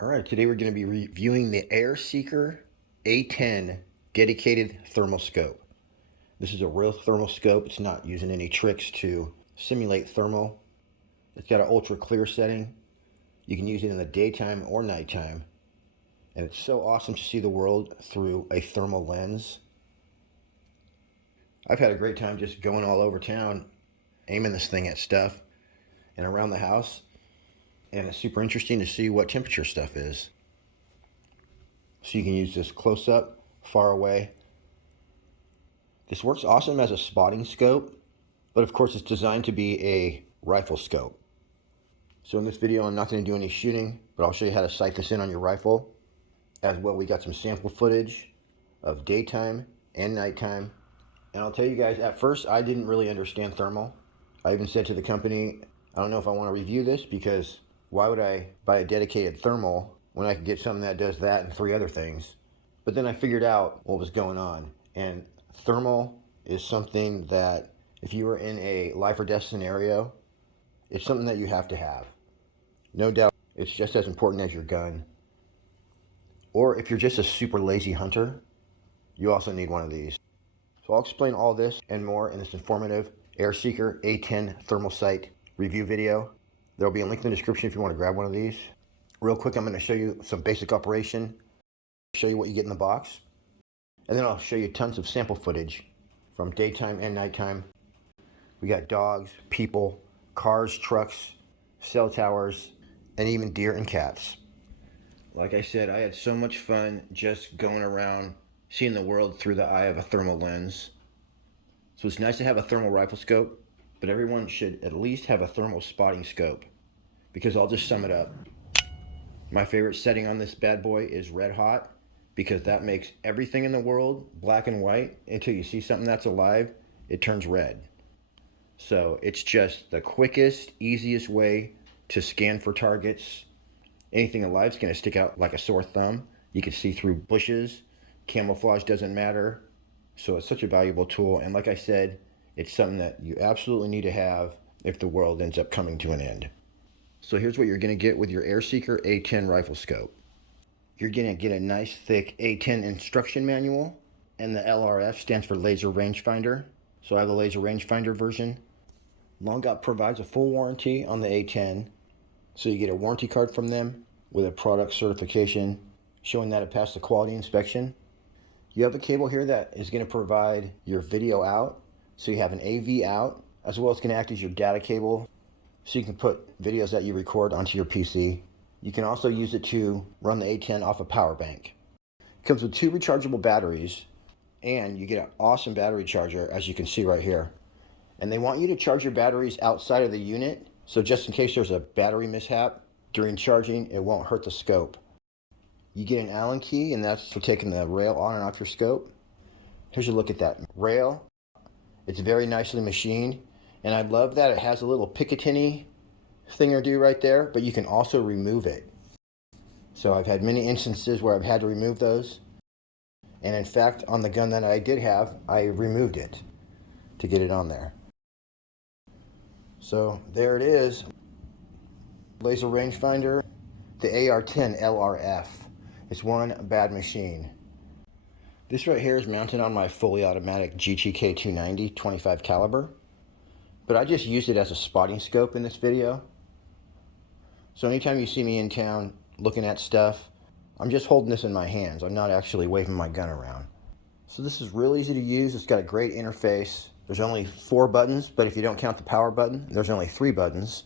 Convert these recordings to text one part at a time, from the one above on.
All right, today we're going to be reviewing the AirSeeker A10 dedicated thermal scope. This is a real thermal scope. It's not using any tricks to simulate thermal. It's got an ultra clear setting. You can use it in the daytime or nighttime. And it's so awesome to see the world through a thermal lens. I've had a great time just going all over town, aiming this thing at stuff and around the house. And it's super interesting to see what temperature stuff is. So you can use this close up, far away. This works awesome as a spotting scope, but of course it's designed to be a rifle scope. So in this video I'm not going to do any shooting, but I'll show you how to sight this in on your rifle. As well, we got some sample footage of daytime and nighttime. And I'll tell you guys, at first I didn't really understand thermal. I even said to the company, I don't know if I want to review this because why would I buy a dedicated thermal when I could get something that does that and 3 other things? But then I figured out what was going on. And thermal is something that if you are in a life or death scenario, it's something that you have to have. No doubt, it's just as important as your gun. Or if you're just a super lazy hunter, you also need one of these. So I'll explain all this and more in this informative AirSeeker A10 thermal sight review video. There'll be a link in the description if you want to grab one of these. Real quick, I'm going to show you some basic operation, show you what you get in the box, and then I'll show you tons of sample footage from daytime and nighttime. We got dogs, people, cars, trucks, cell towers, and even deer and cats. Like I said, I had so much fun just going around seeing the world through the eye of a thermal lens. So it's nice to have a thermal rifle scope, but everyone should at least have a thermal spotting scope, because I'll just sum it up. My favorite setting on this bad boy is red hot, because that makes everything in the world black and white until you see something that's alive, it turns red. So it's just the quickest, easiest way to scan for targets. Anything alive is going to stick out like a sore thumb. You can see through bushes. Camouflage doesn't matter. So it's such a valuable tool. And like I said, it's something that you absolutely need to have if the world ends up coming to an end. So here's what you're going to get with your AirSeeker A10 rifle scope. You're going to get a nice thick A10 instruction manual, and the LRF stands for laser rangefinder. So I have the laser rangefinder version. Longot provides a full warranty on the A10. So you get a warranty card from them with a product certification showing that it passed the quality inspection. You have a cable here that is going to provide your video out. So you have an AV out, as well as going to act as your data cable, so you can put videos that you record onto your PC. You can also use it to run the A10 off a power bank. It comes with 2 rechargeable batteries, and you get an awesome battery charger, as you can see right here. And they want you to charge your batteries outside of the unit, so just in case there's a battery mishap during charging, it won't hurt the scope. You get an Allen key, and that's for taking the rail on and off your scope. Here's a look at that rail. It's very nicely machined, and I love that it has a little Picatinny thing or do right there, but you can also remove it. So I've had many instances where I've had to remove those, and in fact on the gun that I did have, I removed it to get it on there. So there it is, laser rangefinder, the AR10 LRF. It's one bad machine. This right here is mounted on my fully automatic GTK 290 25 caliber, but I just used it as a spotting scope in this video. So anytime you see me in town looking at stuff, I'm just holding this in my hands. I'm not actually waving my gun around. So this is real easy to use. It's got a great interface. There's only 4 buttons, but if you don't count the power button, there's only 3 buttons.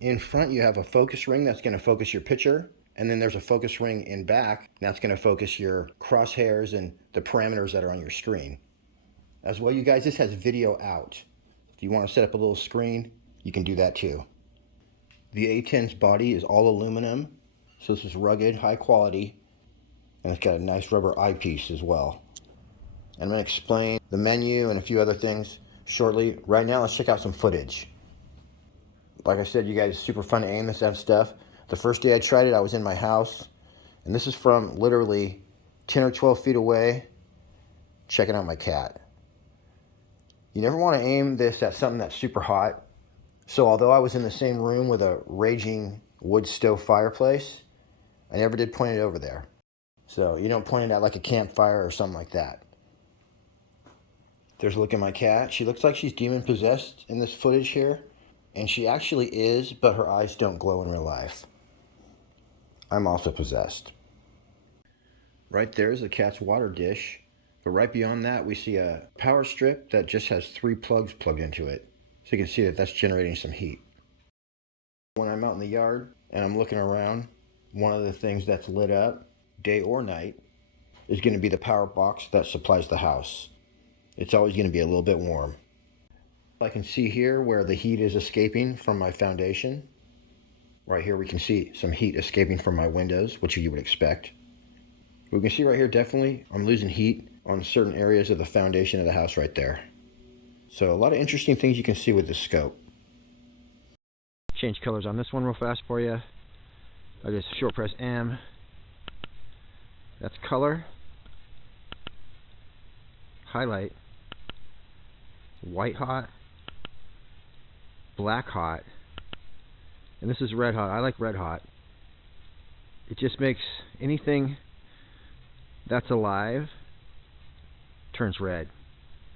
In front you have a focus ring that's going to focus your picture, and then there's a focus ring in back that's going to focus your crosshairs and the parameters that are on your screen. As well, you guys, this has video out. If you want to set up a little screen, you can do that too. The A10's body is all aluminum, so this is rugged, high quality, and it's got a nice rubber eyepiece as well. And I'm going to explain the menu and a few other things shortly. Right now, let's check out some footage. Like I said, you guys, it's super fun to aim this at stuff. The first day I tried it, I was in my house, and this is from literally 10 or 12 feet away, checking out my cat. You never want to aim this at something that's super hot. So although I was in the same room with a raging wood stove fireplace, I never did point it over there. So you don't point it at like a campfire or something like that. There's a look at my cat. She looks like she's demon possessed in this footage here. And she actually is, but her eyes don't glow in real life. I'm also possessed. Right there is the cat's water dish. But right beyond that, we see a power strip that just has 3 plugs plugged into it. So you can see that that's generating some heat. When I'm out in the yard and I'm looking around, one of the things that's lit up, day or night, is going to be the power box that supplies the house. It's always going to be a little bit warm. I can see here where the heat is escaping from my foundation. Right here we can see some heat escaping from my windows, which you would expect. We can see right here definitely I'm losing heat on certain areas of the foundation of the house right there. So a lot of interesting things you can see with this scope. Change colors on this one real fast for you. I just short press M. That's color. Highlight. White hot. Black hot. And this is red hot. I like red hot. It just makes anything that's alive turns red.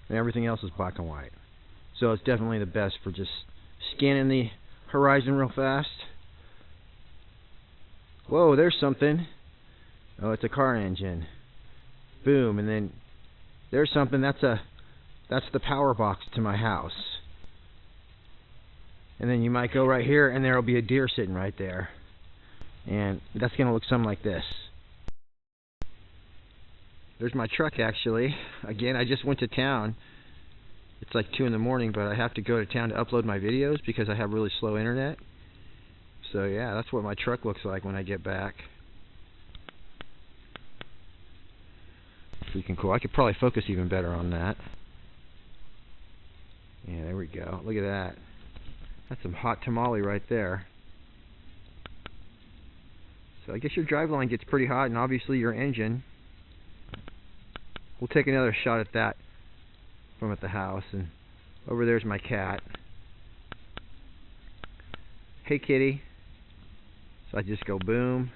And everything else is black and white. So it's definitely the best for just scanning the horizon real fast. Whoa, there's something. Oh, it's a car engine. Boom, and then there's something. That's the power box to my house. And then you might go right here and there'll be a deer sitting right there. And that's gonna look something like this. There's my truck actually. Again, I just went to town. It's like 2 in the morning, but I have to go to town to upload my videos because I have really slow internet. So yeah, that's what my truck looks like when I get back. Freaking cool. I could probably focus even better on that. Yeah, there we go. Look at that. That's some hot tamale right there. So I guess your driveline gets pretty hot, and obviously your engine. We'll take another shot at that from at the house. And over there's my cat. Hey kitty. So I just go boom.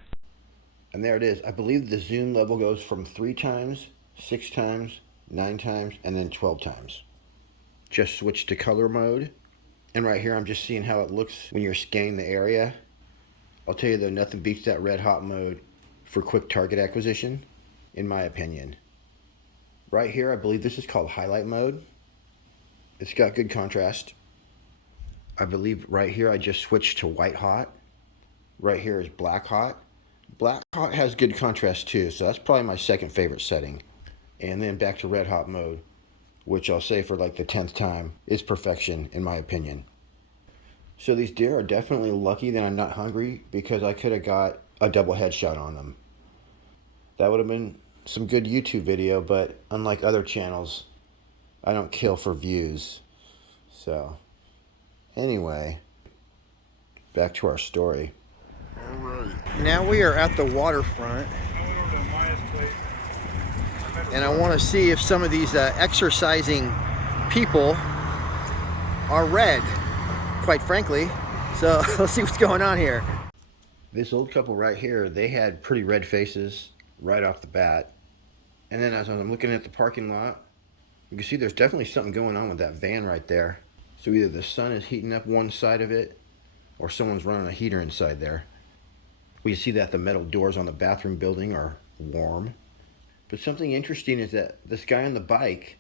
And there it is. I believe the zoom level goes from 3 times, 6 times, 9 times, and then 12 times. Just switch to color mode. And right here I'm just seeing how it looks when you're scanning the area. I'll tell you though, nothing beats that red hot mode for quick target acquisition, in my opinion. Right here I believe this is called highlight mode. It's got good contrast. I believe right here I just switched to white hot. Right here is black hot. Black hot has good contrast too, so that's probably my second favorite setting. And then back to red hot mode, which I'll say for like the 10th time is perfection in my opinion. So these deer are definitely lucky that I'm not hungry, because I could have got a double headshot on them. That would have been some good YouTube video, but unlike other channels, I don't kill for views. So anyway, back to our story. Now we are at the waterfront, and I want to see if some of these exercising people are red, quite frankly. So let's see what's going on here. This old couple right here, they had pretty red faces right off the bat. And then as I'm looking at the parking lot, you can see there's definitely something going on with that van right there. So either the sun is heating up one side of it, or someone's running a heater inside there. We see that the metal doors on the bathroom building are warm. But something interesting is that this guy on the bike,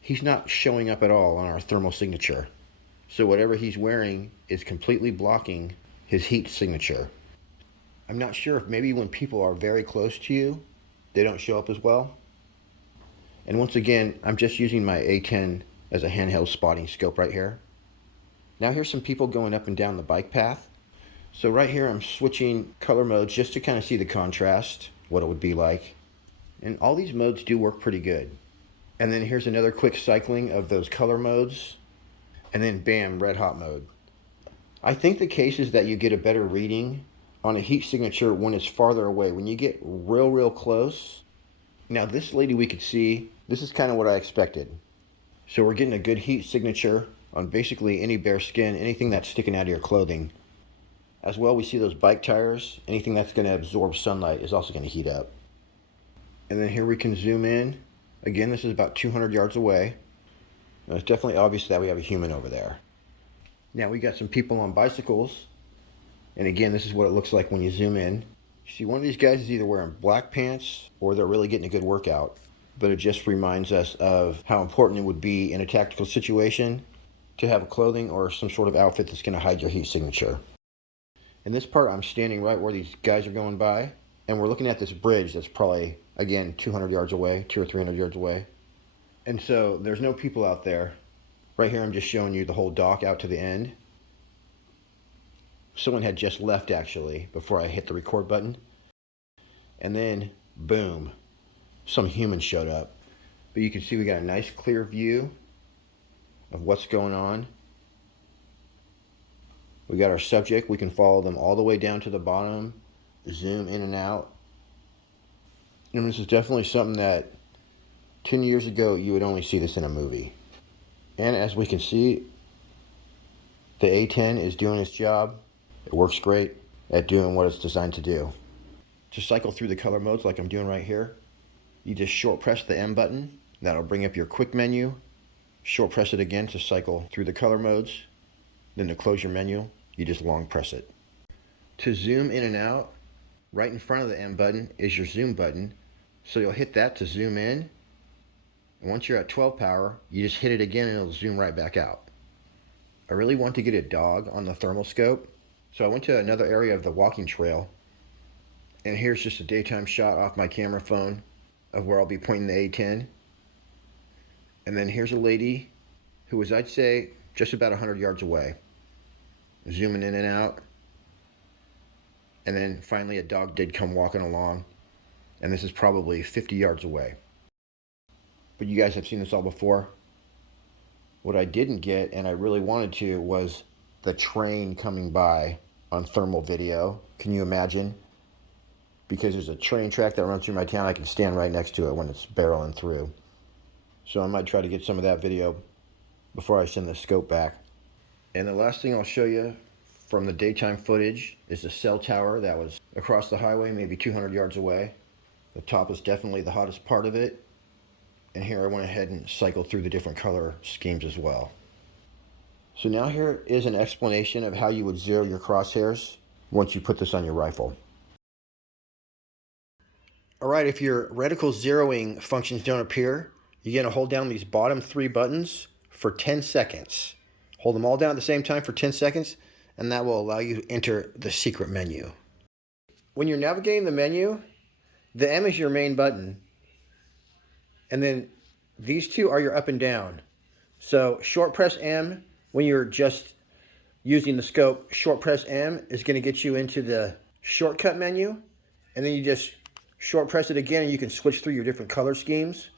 he's not showing up at all on our thermal signature. So whatever he's wearing is completely blocking his heat signature. I'm not sure if maybe when people are very close to you, they don't show up as well. And once again, I'm just using my A10 as a handheld spotting scope right here. Now here's some people going up and down the bike path. So right here I'm switching color modes just to kind of see the contrast, what it would be like. And all these modes do work pretty good. And then here's another quick cycling of those color modes. And then bam, red hot mode. I think the case is that you get a better reading on a heat signature when it's farther away. When you get real close. Now this lady we could see, this is kind of what I expected. So we're getting a good heat signature on basically any bare skin, anything that's sticking out of your clothing. As well, we see those bike tires. Anything that's going to absorb sunlight is also going to heat up. And then here we can zoom in. Again, this is about 200 yards away. Now, it's definitely obvious that we have a human over there. Now we got some people on bicycles. And again, this is what it looks like when you zoom in. You see one of these guys is either wearing black pants or they're really getting a good workout. But it just reminds us of how important it would be in a tactical situation to have clothing or some sort of outfit that's going to hide your heat signature. In this part, I'm standing right where these guys are going by, and we're looking at this bridge that's probably, again, 200 yards away, 200 or 300 yards away. And so there's no people out there. Right here, I'm just showing you the whole dock out to the end. Someone had just left, actually, before I hit the record button. And then, boom, some humans showed up. But you can see we got a nice clear view of what's going on. We got our subject. We can follow them all the way down to the bottom, zoom in and out. And this is definitely something that 10 years ago you would only see this in a movie. And as we can see, the A10 is doing its job. It works great at doing what it's designed to do. To cycle through the color modes like I'm doing right here, you just short press the M button. That'll bring up your quick menu. Short press it again to cycle through the color modes. Then to close your menu, you just long press it. To zoom in and out, right in front of the M button is your zoom button. So you'll hit that to zoom in. And once you're at 12 power, you just hit it again and it'll zoom right back out. I really want to get a dog on the thermal scope. So I went to another area of the walking trail. And here's just a daytime shot off my camera phone of where I'll be pointing the A10. And then here's a lady who was, I'd say, just about 100 yards away. Zooming in and out. And then finally a dog did come walking along. And this is probably 50 yards away. But you guys have seen this all before. What I didn't get, and I really wanted to, was the train coming by on thermal video. Can you imagine? Because there's a train track that runs through my town. I can stand right next to it when it's barreling through. So I might try to get some of that video before I send the scope back. And the last thing I'll show you from the daytime footage is the cell tower that was across the highway, maybe 200 yards away. The top was definitely the hottest part of it. And here I went ahead and cycled through the different color schemes as well. So now here is an explanation of how you would zero your crosshairs once you put this on your rifle. Alright, if your reticle zeroing functions don't appear, you're going to hold down these bottom 3 buttons for 10 seconds. Hold them all down at the same time for 10 seconds, and that will allow you to enter the secret menu. When you're navigating the menu, the M is your main button, and then these two are your up and down. So short press M when you're just using the scope. Short press M is going to get you into the shortcut menu, and then you just short press it again and you can switch through your different color schemes.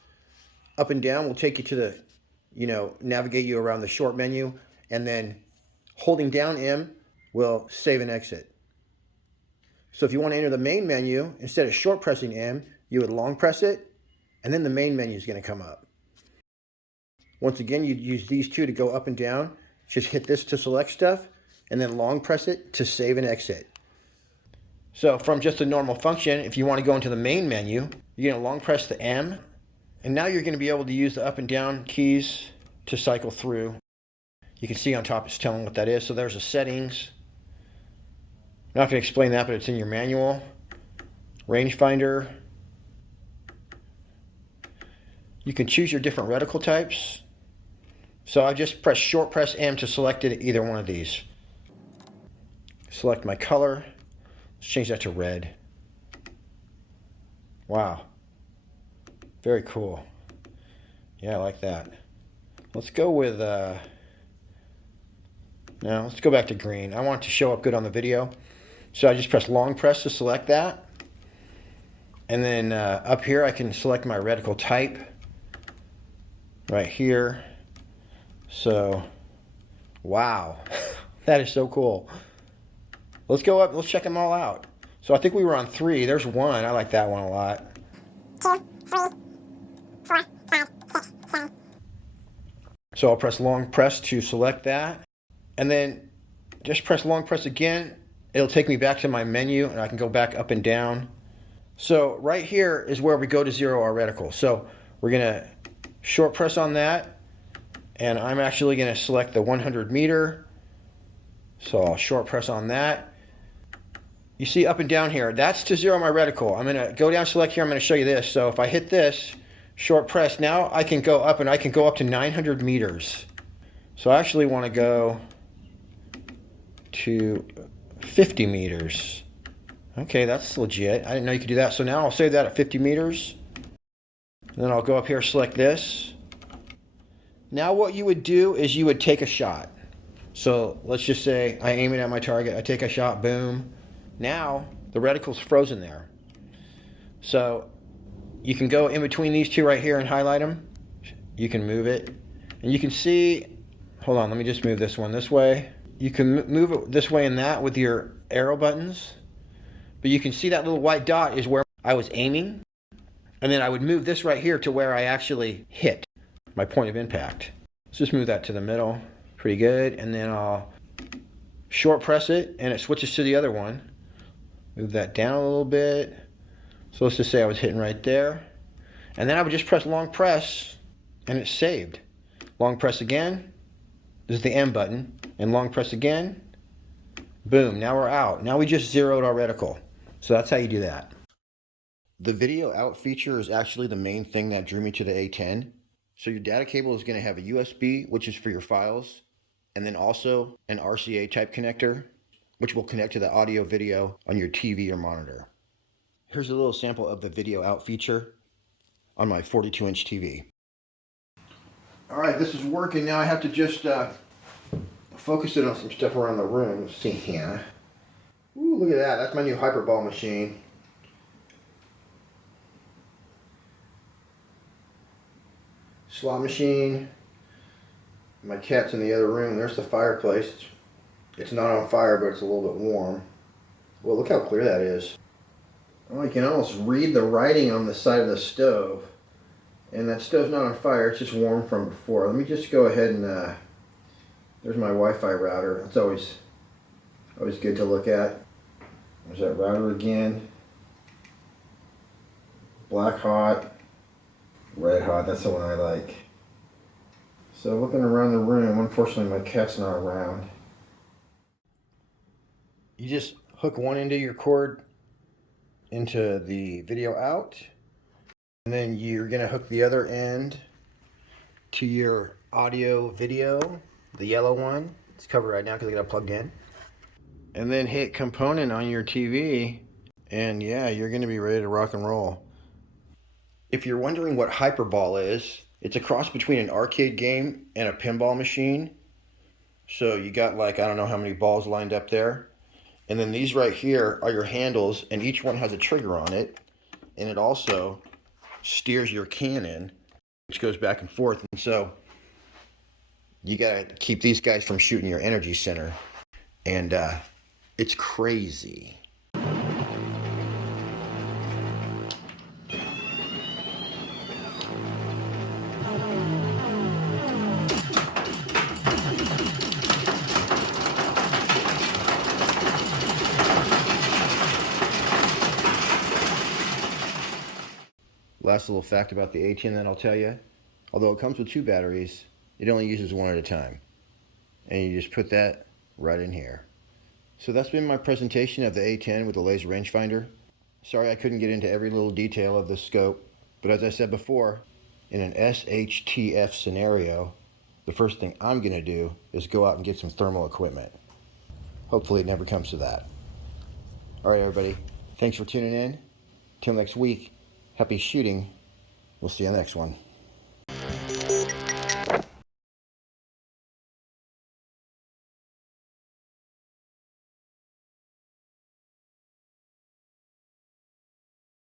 Up and down will take you to the, navigate you around the short menu, and then holding down M will save and exit. So if you want to enter the main menu, instead of short pressing M, you would long press it, and then the main menu is going to come up. Once again, you'd use these two to go up and down. Just hit this to select stuff, and then long press it to save and exit. So from just a normal function, if you want to go into the main menu, you're going to long press the M, and now you're going to be able to use the up and down keys to cycle through. You can see on top it's telling what that is. So there's the settings. I'm not going to explain that, but it's in your manual. Rangefinder. You can choose your different reticle types. So I just short press M to select it, either one of these. Select my color. Let's change that to red. Wow. Very cool. Yeah, I like that. Let's go with, now let's go back to green. I want it to show up good on the video. So I just press long press to select that. And then up here I can select my reticle type. Right here. So, wow. That is so cool. Let's go up, let's check them all out. So I think we were on 3. There's 1. I like that one a lot. 2, 3, 4, 5, 6, 7. So I'll press long press to select that. And then just press long press again, it'll take me back to my menu and I can go back up and down. So right here is where we go to zero our reticle. So we're gonna short press on that, and I'm actually gonna select the 100 meter. So I'll short press on that. You see up and down here, that's to zero my reticle. I'm gonna go down, select here, I'm gonna show you this. So if I hit this, short press, now I can go up, and I can go up to 900 meters. So I actually wanna go to 50 meters. Okay, that's legit. I didn't know you could do that. So now I'll save that at 50 meters. And then I'll go up here, select this. Now what you would do is you would take a shot. So let's just say I aim it at my target, I take a shot, boom. Now the reticle's frozen there. So you can go in between these two right here and highlight them. You can move it. And you can see, hold on, let me just move this one this way. You can move it this way and that with your arrow buttons. But you can see that little white dot is where I was aiming. And then I would move this right here to where I actually hit my point of impact. Let's just move that to the middle. Pretty good. And then I'll short press it and it switches to the other one. Move that down a little bit. So let's just say I was hitting right there. And then I would just press long press and it's saved. Long press again. This is the M button. And long press again. Boom. Now we're out. Now we just zeroed our reticle. So that's how you do that. The video out feature is actually the main thing that drew me to the A10. So your data cable is going to have a USB, which is for your files, and then also an RCA type connector, which will connect to the audio video on your TV or monitor. Here's a little sample of the video out feature on my 42-inch TV. All right, this is working. Now I have to just focus it on some stuff around the room. Let's see here. Ooh, look at that. That's my new hyperball machine. Slot machine. My cat's in the other room. There's the fireplace. It's not on fire, but it's a little bit warm. Well, look how clear that is. Oh, you can almost read the writing on the side of the stove. And that stove's not on fire, it's just warm from before. Let me just go ahead and, there's my Wi-Fi router. It's always good to look at. There's that router again. Black hot. Red hot, that's the one I like. So looking around the room, unfortunately my cat's not around. You just hook one end of your cord into the video out, and then you're gonna hook the other end to your audio video, the yellow one. It's covered right now because I got it plugged in. And then hit component on your TV, and yeah, you're gonna be ready to rock and roll. If you're wondering what hyperball is, it's a cross between an arcade game and a pinball machine. So you got like, I don't know how many balls lined up there. And then these right here are your handles, and each one has a trigger on it. And it also steers your cannon, which goes back and forth. And so you gotta keep these guys from shooting your energy center. And it's crazy. Last little fact about the A10 that I'll tell you. Although it comes with 2 batteries, it only uses one at a time. And you just put that right in here. So that's been my presentation of the A10 with the laser rangefinder. Sorry I couldn't get into every little detail of the scope, but as I said before, in an SHTF scenario, the first thing I'm going to do is go out and get some thermal equipment. Hopefully it never comes to that. Alright everybody, thanks for tuning in. Till next week, happy shooting. We'll see you on the next one.